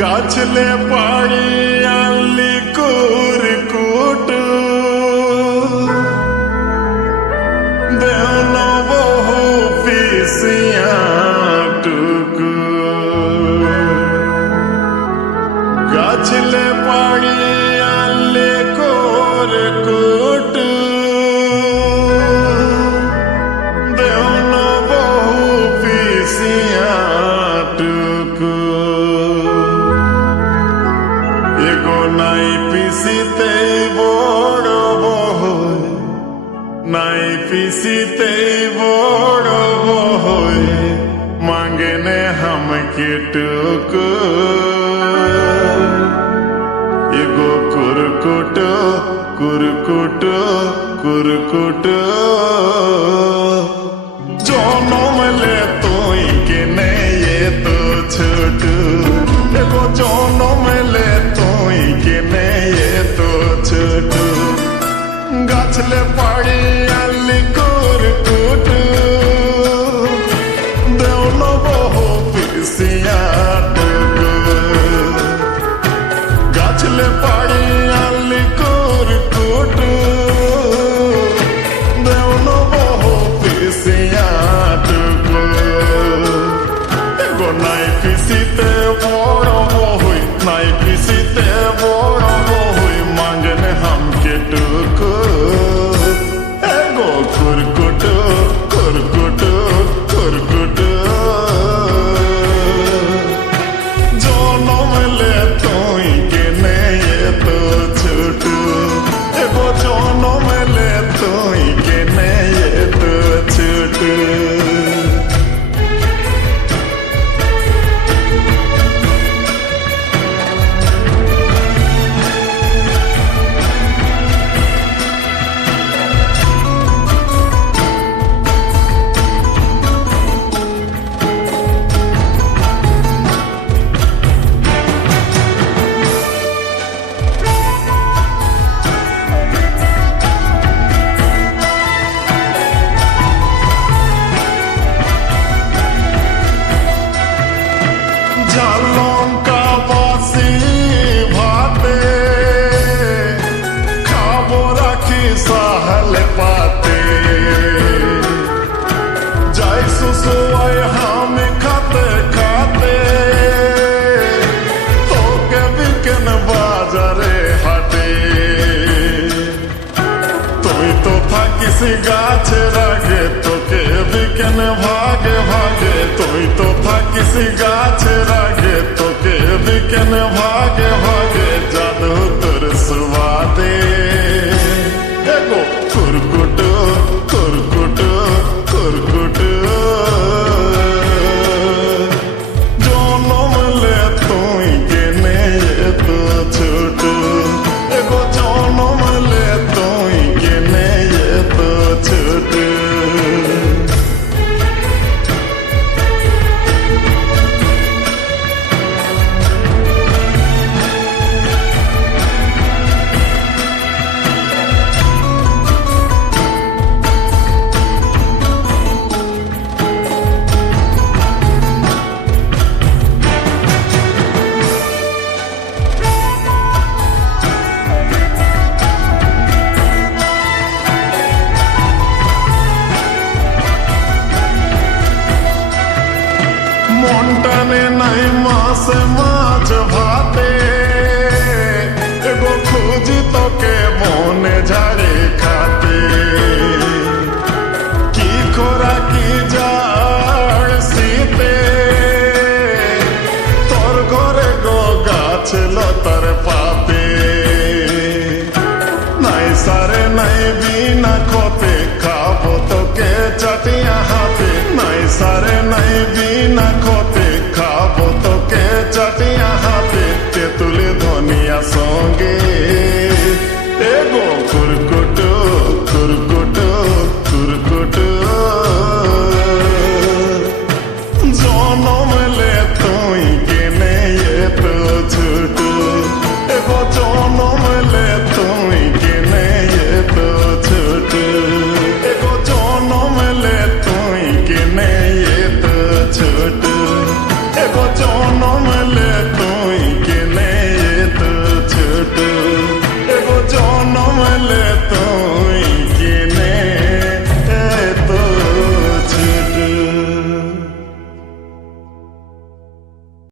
গাছলে পাড়ি আনলি কুরকুট দেওন বহু পিসিয়া টুকু গাছলে পাড়ি আনলি কুরকুট দেওন বহু পিসিয়া টুকু এগো নাই পিসিতে বড় বহয় নাই পিসিতে বড় বহয় মাঙ্গেনে হামকে টুকু এগো কুরকুট কুরকুট কুরকুট জনমলে তুই কেনে তো ছোট এগো জনমলে তুই কেনে তো ছোট গাছলে পাড়ি আনলি কুরকুট দেওন বহু পিসিয়া টুকু গাছলে পাড়ি আনলি কুরকুট দেওন বহু পিসিয়া টুকু এগো নাই পিসিতে বড় বহুই নাই পিসিতে বড় বহুই মাঙ্গেনে হামকে টুকু এগো কুরকুট কুরকুট কুরকুট জনমলে তুই কেনে তো ছোট এগো জনমলে তুই কেনে তো ছোট লঙ্কা বাসি ভাতে খাবো রাখি সাহলে পাতে যাই সুসুয়াই আমি খাতে খাতে তোকে বিকেন বাজারে হাটে তুই তো থাকিস গাছের আগে তোকে বিকেন ভাগে ভাগে তুই তো থাকিস গাছের আগে তোকে বিকেন ভাগে ভাগে জাদু তোর সুবাদে এগো কুরকুট কুরকুট কুরকুট জনমলে তুই কেনে তো ছোট এগো জনমলে তুই কেনে তো ছোট মনটানে নাই মাসে মাছ ভাতে এগো খুঁজি তোকে মনে ঝাড়ে খাতে কি করা কি যার শীতে তোর ঘরে গো গাছ লতার পাতে নাই সারে নাই বিনা খতে খাবো তোকে চাটিয়া হাতে নাই সারে নাই